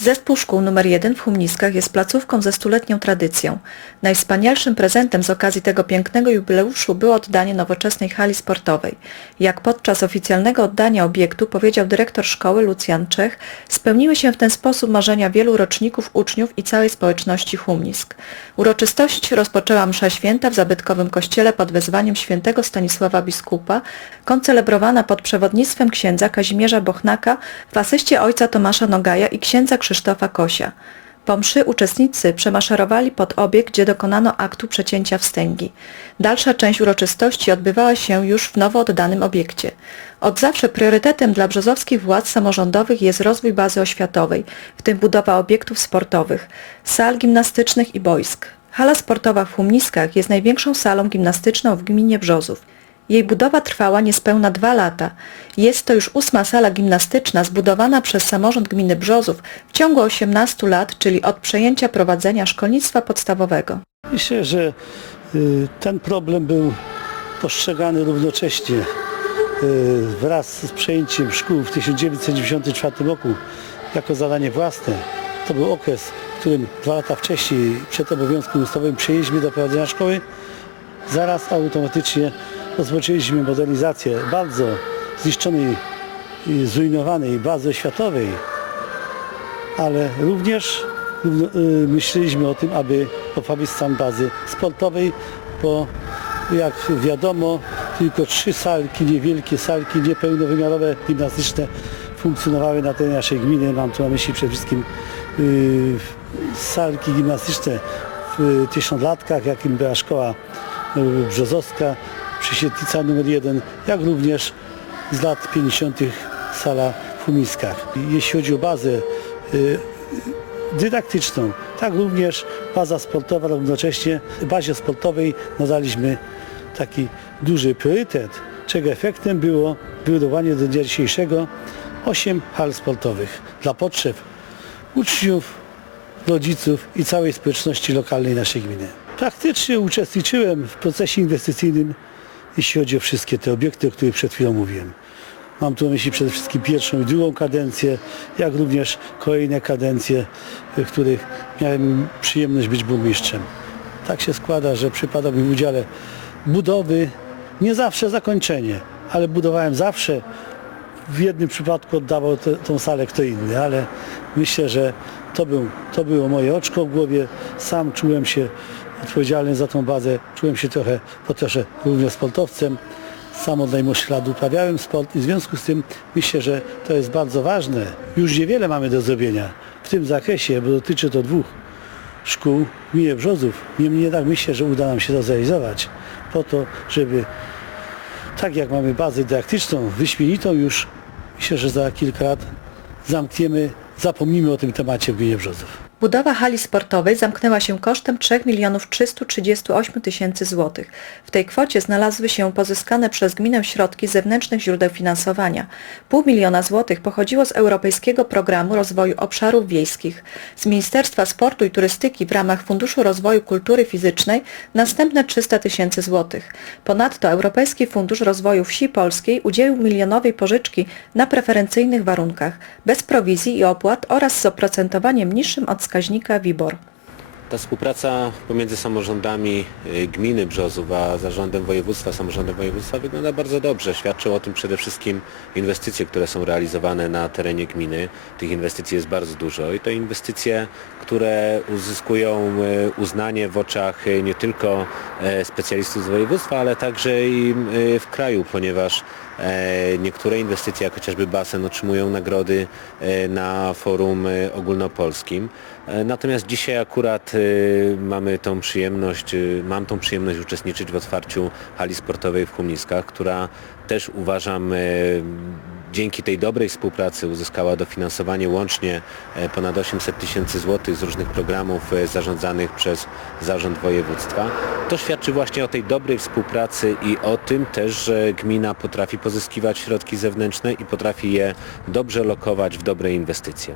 Zespół Szkół nr 1 w Humniskach jest placówką ze stuletnią tradycją. Najwspanialszym prezentem z okazji tego pięknego jubileuszu było oddanie nowoczesnej hali sportowej. Jak podczas oficjalnego oddania obiektu powiedział dyrektor szkoły Lucjan Czech, spełniły się w ten sposób marzenia wielu roczników, uczniów i całej społeczności Humnisk. Uroczystość rozpoczęła msza święta w zabytkowym kościele pod wezwaniem świętego Stanisława Biskupa, koncelebrowana pod przewodnictwem księdza Kazimierza Bochnaka w asyście ojca Tomasza Nogaja i księdza Krzysztofa Kosia. Po mszy uczestnicy przemaszerowali pod obieg, gdzie dokonano aktu przecięcia wstęgi. Dalsza część uroczystości odbywała się już w nowo oddanym obiekcie. Od zawsze priorytetem dla brzozowskich władz samorządowych jest rozwój bazy oświatowej, w tym budowa obiektów sportowych, sal gimnastycznych i boisk. Hala sportowa w Humniskach jest największą salą gimnastyczną w gminie Brzozów. Jej budowa trwała niespełna dwa lata. Jest to już ósma sala gimnastyczna zbudowana przez samorząd gminy Brzozów w ciągu 18 lat, czyli od przejęcia prowadzenia szkolnictwa podstawowego. Myślę, że y, ten problem był postrzegany równocześnie y, wraz z przejęciem szkół w 1994 roku jako zadanie własne. To był okres, w którym dwa lata wcześniej przed obowiązkiem ustawowym przejęliśmy do prowadzenia szkoły. Zaraz automatycznie rozpoczęliśmy modernizację bardzo zniszczonej zrujnowanej bazy oświatowej, ale również y, myśleliśmy o tym, aby poprawić stan bazy sportowej, bo jak wiadomo tylko trzy salki, niewielkie salki, niepełnowymiarowe, gimnastyczne funkcjonowały na terenie naszej gminy. Mam tu na myśli przede wszystkim y, salki gimnastyczne w tysiąclatkach, jakim była szkoła y, brzozowska przy Świetlica nr 1, jak również z lat 50. sala w Humiskach. Jeśli chodzi o bazę y, dydaktyczną, tak również baza sportowa równocześnie bazie sportowej nadaliśmy taki duży priorytet, czego efektem było wybudowanie do dnia dzisiejszego 8 hal sportowych dla potrzeb uczniów, rodziców i całej społeczności lokalnej naszej gminy. Praktycznie uczestniczyłem w procesie inwestycyjnym, jeśli chodzi o wszystkie te obiekty, o których przed chwilą mówiłem. Mam tu na myśli przede wszystkim pierwszą i drugą kadencję, jak również kolejne kadencje, w których miałem przyjemność być burmistrzem. Tak się składa, że przypadał mi w udziale budowy, nie zawsze zakończenie, ale budowałem zawsze. W jednym przypadku oddawał te, tą salę kto inny, ale myślę, że to, był, to było moje oczko w głowie. Sam czułem się odpowiedzialny za tą bazę, czułem się trochę po trosze również sportowcem sam od najmłodszych lat uprawiałem sport i w związku z tym myślę, że to jest bardzo ważne. Już niewiele mamy do zrobienia w tym zakresie, bo dotyczy to dwóch szkół gminie Brzozów. Niemniej jednak myślę, że uda nam się to zrealizować po to, żeby tak jak mamy bazę dydaktyczną, wyśmienitą już, myślę, że za kilka lat zamkniemy, zapomnimy o tym temacie w gminie Brzozów. Budowa hali sportowej zamknęła się kosztem 3 milionów 338 tysięcy złotych. W tej kwocie znalazły się pozyskane przez gminę środki zewnętrznych źródeł finansowania. Pół miliona złotych pochodziło z Europejskiego Programu Rozwoju Obszarów Wiejskich. Z Ministerstwa Sportu i Turystyki w ramach Funduszu Rozwoju Kultury Fizycznej następne 300 tysięcy złotych. Ponadto Europejski Fundusz Rozwoju Wsi Polskiej udzielił milionowej pożyczki na preferencyjnych warunkach, bez prowizji i opłat oraz z oprocentowaniem niższym od wskaźnika WIBOR. Ta współpraca pomiędzy samorządami y, gminy Brzozów a zarządem województwa, samorządem województwa wygląda bardzo dobrze. Świadczą o tym przede wszystkim inwestycje, które są realizowane na terenie gminy. Tych inwestycji jest bardzo dużo i to inwestycje, które uzyskują y, uznanie w oczach y, nie tylko e, specjalistów z województwa, ale także i w kraju, ponieważ e, niektóre inwestycje, jak chociażby basen, otrzymują nagrody e, na forum e, ogólnopolskim. E, Natomiast dzisiaj akurat mamy tą przyjemność, mam tą przyjemność uczestniczyć w otwarciu hali sportowej w Humniskach, która też uważam dzięki tej dobrej współpracy uzyskała dofinansowanie łącznie e, ponad 800 tysięcy złotych z różnych programów e, zarządzanych przez Zarząd Województwa. To świadczy właśnie o tej dobrej współpracy i o tym też, że gmina potrafi pozyskiwać środki zewnętrzne i potrafi je dobrze lokować w dobre inwestycje.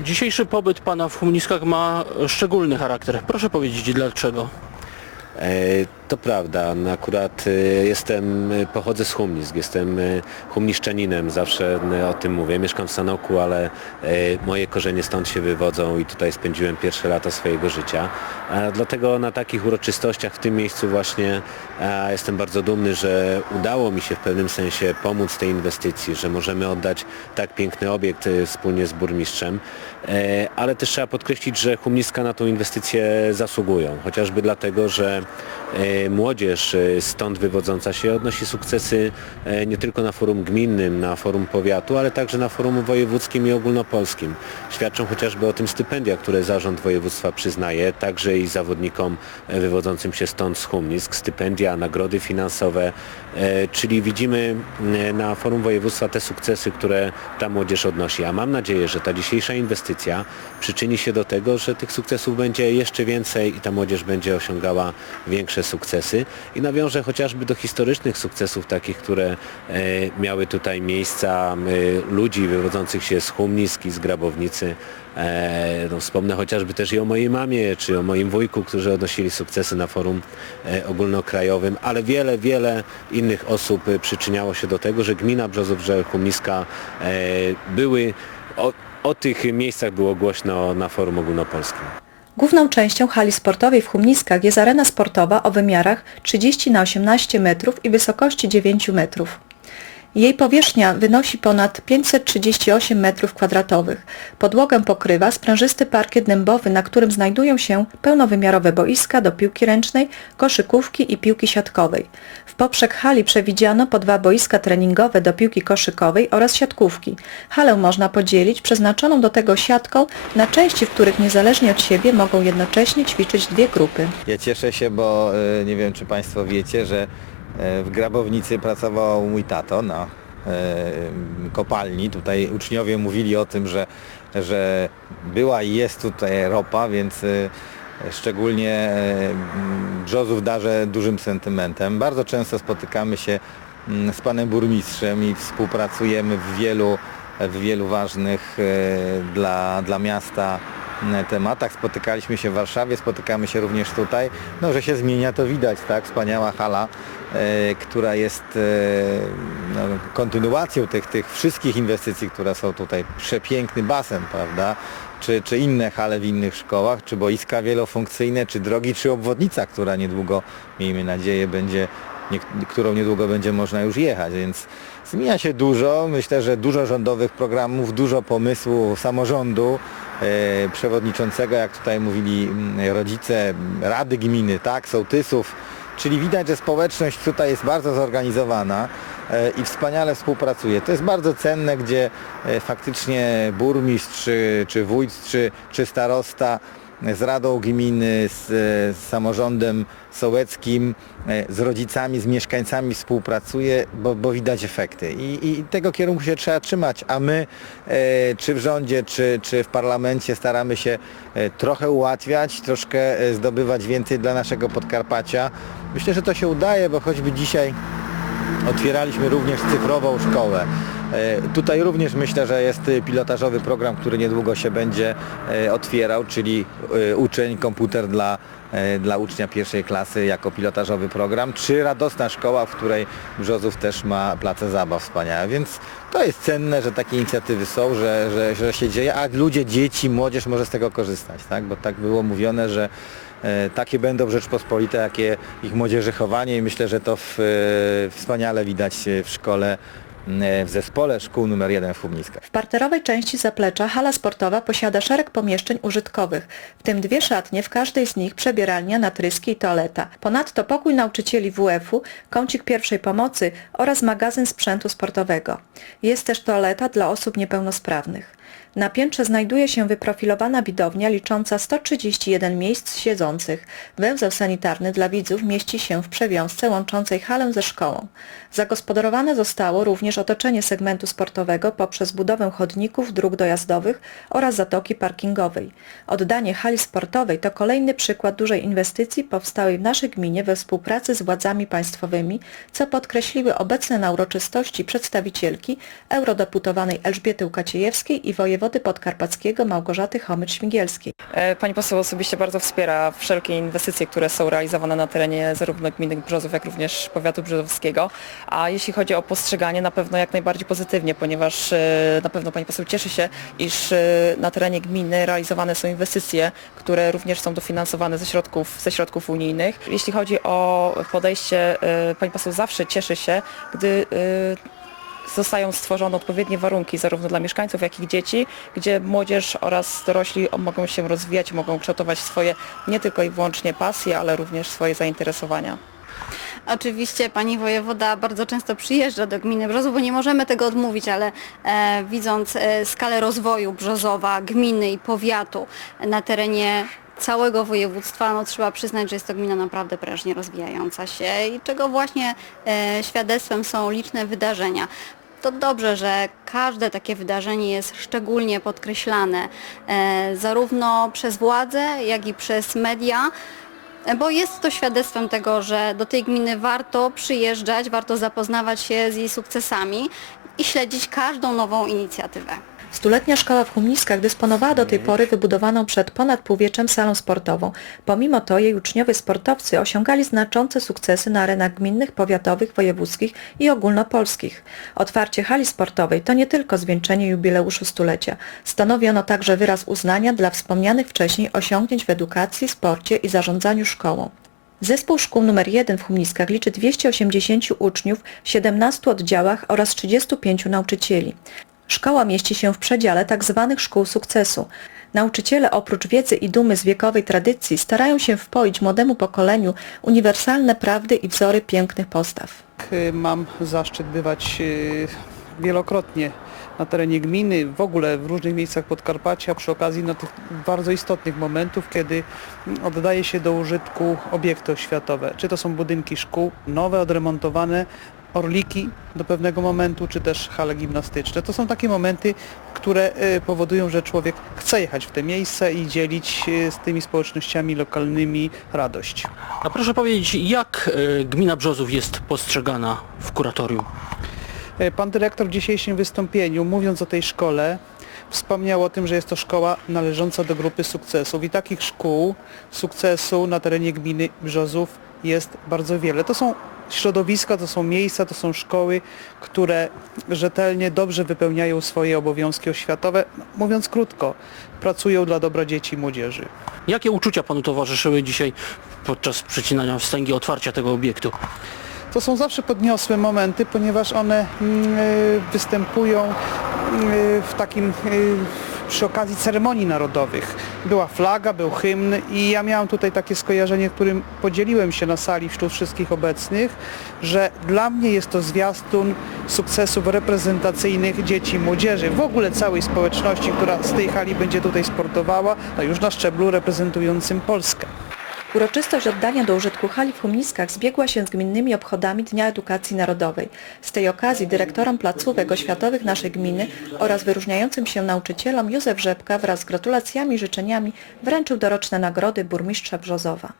Dzisiejszy pobyt Pana w Humniskach ma szczególny charakter. Proszę powiedzieć dlaczego. E, To prawda, no akurat e, jestem, e, pochodzę z Humnisk, jestem e, humniszczaninem, zawsze o tym mówię. Mieszkam w Sanoku, ale moje korzenie stąd się wywodzą i tutaj spędziłem pierwsze lata swojego życia. Dlatego na takich uroczystościach w tym miejscu właśnie jestem bardzo dumny, że udało mi się w pewnym sensie pomóc tej inwestycji, że możemy oddać tak piękny obiekt wspólnie z burmistrzem. E, Ale też trzeba podkreślić, że Humniska na tą inwestycję zasługują, chociażby dlatego, że e, młodzież e, stąd wywodząca się odnosi sukcesy e, nie tylko na forum gminnym, na forum powiatu, ale także na forum wojewódzkim i ogólnopolskim. Świadczą chociażby o tym stypendia, które zarząd województwa przyznaje, także i zawodnikom e, wywodzącym się stąd z Humnisk, stypendia, nagrody finansowe, czyli widzimy e, na forum województwa te sukcesy, które ta młodzież odnosi. A mam nadzieję, że ta dzisiejsza inwestycja przyczyni się do tego, że tych sukcesów będzie jeszcze więcej i ta młodzież będzie osiągała większe sukcesy i nawiąże chociażby do historycznych sukcesów takich, które e, miały tutaj miejsca e, ludzi wywodzących się z Humniski, z Grabownicy. E, no, wspomnę chociażby też i o mojej mamie, czy o moim wujku, którzy odnosili sukcesy na forum e, ogólnokrajowym, ale wiele, wiele innych osób e, przyczyniało się do tego, że gmina Brzozów, że Humniska e, były, o, o tych miejscach było głośno na forum ogólnopolskim. Główną częścią hali sportowej w Humniskach jest arena sportowa o wymiarach 30 na 18 metrów i wysokości 9 metrów. Jej powierzchnia wynosi ponad 538 metrów kwadratowych. Podłogę pokrywa sprężysty parkiet dębowy, na którym znajdują się pełnowymiarowe boiska do piłki ręcznej, koszykówki i piłki siatkowej. W poprzek hali przewidziano po dwa boiska treningowe do piłki koszykowej oraz siatkówki. Halę można podzielić przeznaczoną do tego siatką na części, w których niezależnie od siebie mogą jednocześnie ćwiczyć dwie grupy. Ja cieszę się, bo e, nie wiem czy Państwo wiecie, że w Grabownicy pracował mój tato na e, kopalni. Tutaj uczniowie mówili o tym, że, że była i jest tutaj ropa, więc e, szczególnie e, Brzozów darzę dużym sentymentem. Bardzo często spotykamy się mm, z panem burmistrzem i współpracujemy w wielu, w wielu ważnych e, dla, dla miasta tematach. Spotykaliśmy się w Warszawie, spotykamy się również tutaj. No, że się zmienia to widać, tak? Wspaniała hala, e, która jest e, no, kontynuacją tych, tych wszystkich inwestycji, które są tutaj. Przepiękny basen, prawda? Czy, czy inne hale w innych szkołach, czy boiska wielofunkcyjne, czy drogi, czy obwodnica, która niedługo, miejmy nadzieję, będzie którą niedługo będzie można już jechać, więc zmienia się dużo. Myślę, że dużo rządowych programów, dużo pomysłu samorządu e, przewodniczącego, jak tutaj mówili mm, rodzice, rady gminy, tak, sołtysów, czyli widać, że społeczność tutaj jest bardzo zorganizowana e, i wspaniale współpracuje. To jest bardzo cenne, gdzie e, faktycznie burmistrz, czy, czy wójt, czy, czy starosta z Radą Gminy, z, z samorządem sołeckim, e, z rodzicami, z mieszkańcami współpracuje, bo, bo widać efekty. I, I tego kierunku się trzeba trzymać, a my e, czy w rządzie, czy, czy w parlamencie staramy się e, trochę ułatwiać, troszkę zdobywać więcej dla naszego Podkarpacia. Myślę, że to się udaje, bo choćby dzisiaj Otwieraliśmy również cyfrową szkołę. E, Tutaj również myślę, że jest pilotażowy program, który niedługo się będzie e, otwierał, czyli e, uczeń, komputer dla, dla ucznia pierwszej klasy jako pilotażowy program, czy radosna szkoła, w której Brzozów też ma place zabaw wspaniałe. Więc to jest cenne, że takie inicjatywy są, że, że, że się dzieje, a ludzie, dzieci, młodzież może z tego korzystać, tak? bo tak było mówione, że takie będą w Rzeczpospolite, jakie ich młodzieży chowanie i myślę, że to w, e, wspaniale widać e, w szkole, m, w zespole szkół numer 1 w Humniskach. W parterowej części zaplecza hala sportowa posiada szereg pomieszczeń użytkowych, w tym dwie szatnie, w każdej z nich przebieralnia, natryski i toaleta. Ponadto pokój nauczycieli WF-u, kącik pierwszej pomocy oraz magazyn sprzętu sportowego. Jest też toaleta dla osób niepełnosprawnych. Na piętrze znajduje się wyprofilowana widownia licząca 131 miejsc siedzących. Węzeł sanitarny dla widzów mieści się w przewiązce łączącej halę ze szkołą. Zagospodarowane zostało również otoczenie segmentu sportowego poprzez budowę chodników, dróg dojazdowych oraz zatoki parkingowej. Oddanie hali sportowej to kolejny przykład dużej inwestycji powstałej w naszej gminie we współpracy z władzami państwowymi, co podkreśliły obecne na uroczystości przedstawicielki eurodeputowanej Elżbiety Łukaciejewskiej i wojewody podkarpackiego Małgorzaty Chomycz-Śmigielskiej. Pani poseł osobiście bardzo wspiera wszelkie inwestycje, które są realizowane na terenie zarówno gminy Brzozów, jak również powiatu brzozowskiego. A jeśli chodzi o postrzeganie, na pewno jak najbardziej pozytywnie, ponieważ e, na pewno Pani poseł cieszy się, iż e, na terenie gminy realizowane są inwestycje, które również są dofinansowane ze środków, ze środków unijnych. Jeśli chodzi o podejście, e, Pani poseł zawsze cieszy się, gdy zostają stworzone odpowiednie warunki zarówno dla mieszkańców, jak i dzieci, gdzie młodzież oraz dorośli mogą się rozwijać, mogą kształtować swoje nie tylko i wyłącznie pasje, ale również swoje zainteresowania. Oczywiście pani wojewoda bardzo często przyjeżdża do gminy Brzozów, bo nie możemy tego odmówić, ale e, widząc e, skalę rozwoju Brzozowa, gminy i powiatu na terenie całego województwa, no trzeba przyznać, że jest to gmina naprawdę prężnie rozwijająca się i czego właśnie e, świadectwem są liczne wydarzenia. To dobrze, że każde takie wydarzenie jest szczególnie podkreślane e, zarówno przez władze, jak i przez media, bo jest to świadectwem tego, że do tej gminy warto przyjeżdżać, warto zapoznawać się z jej sukcesami i śledzić każdą nową inicjatywę. Stuletnia szkoła w Humniskach dysponowała do tej pory wybudowaną przed ponad półwieczem salą sportową. Pomimo to jej uczniowie sportowcy osiągali znaczące sukcesy na arenach gminnych, powiatowych, wojewódzkich i ogólnopolskich. Otwarcie hali sportowej to nie tylko zwieńczenie jubileuszu stulecia. Stanowi ono także wyraz uznania dla wspomnianych wcześniej osiągnięć w edukacji, sporcie i zarządzaniu szkołą. Zespół szkół nr 1 w Humniskach liczy 280 uczniów w 17 oddziałach oraz 35 nauczycieli. Szkoła mieści się w przedziale tzw. szkół sukcesu. Nauczyciele oprócz wiedzy i dumy z wiekowej tradycji starają się wpoić młodemu pokoleniu uniwersalne prawdy i wzory pięknych postaw. Mam zaszczyt bywać y, wielokrotnie na terenie gminy, w ogóle w różnych miejscach Podkarpacia przy okazji no, tych bardzo istotnych momentów, kiedy oddaje się do użytku obiekty oświatowe. Czy to są budynki szkół, nowe, odremontowane, orliki do pewnego momentu, czy też hale gimnastyczne. To są takie momenty, które y, powodują, że człowiek chce jechać w te miejsce i dzielić y, z tymi społecznościami lokalnymi radość. A proszę powiedzieć, jak e, gmina Brzozów jest postrzegana w kuratorium? E, Pan dyrektor w dzisiejszym wystąpieniu, mówiąc o tej szkole, wspomniał o tym, że jest to szkoła należąca do grupy sukcesów i takich szkół sukcesu na terenie gminy Brzozów jest bardzo wiele. To są środowiska, to są miejsca, to są szkoły, które rzetelnie, dobrze wypełniają swoje obowiązki oświatowe. Mówiąc krótko, pracują dla dobra dzieci i młodzieży. Jakie uczucia panu towarzyszyły dzisiaj podczas przecinania wstęgi otwarcia tego obiektu? To są zawsze podniosłe momenty, ponieważ one mm, y, występują y, w takim y, przy okazji ceremonii narodowych. Była flaga, był hymn i ja miałem tutaj takie skojarzenie, którym podzieliłem się na sali wśród wszystkich obecnych, że dla mnie jest to zwiastun sukcesów reprezentacyjnych dzieci i młodzieży, w ogóle całej społeczności, która z tej hali będzie tutaj sportowała, no już na szczeblu reprezentującym Polskę. Uroczystość oddania do użytku hali w Humniskach zbiegła się z gminnymi obchodami Dnia Edukacji Narodowej. Z tej okazji dyrektorom placówek oświatowych naszej gminy oraz wyróżniającym się nauczycielom Józef Rzepka wraz z gratulacjami i życzeniami wręczył doroczne nagrody burmistrza Brzozowa.